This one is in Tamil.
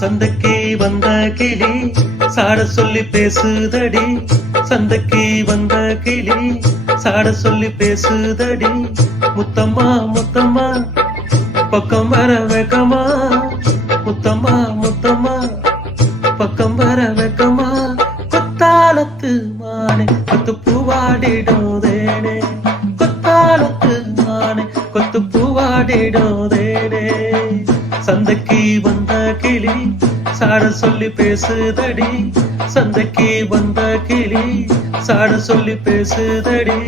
சந்தைக்கு வந்த கிளி சாட சொல்லி பேசுதடி, சந்தைக்கு வந்த கிளி சாட சொல்லி பேசுதடி. முத்தம்மா முத்தம்மா பக்கம் வர வெக்கமா, முத்தம்மா முத்தம்மா பக்கம் வர வெக்கமா. கொத்தாலத்து மானே கொத்து பூவாடிடோதேனே, கொத்தாலத்து மானே கொத்து பூவாடிடோதேனே. சந்தைக்கு வந்த கிளி சாட சொல்லி பேசுதடி, சந்தைக்கு வந்த கிளி சாட சொல்லி பேசுதடி.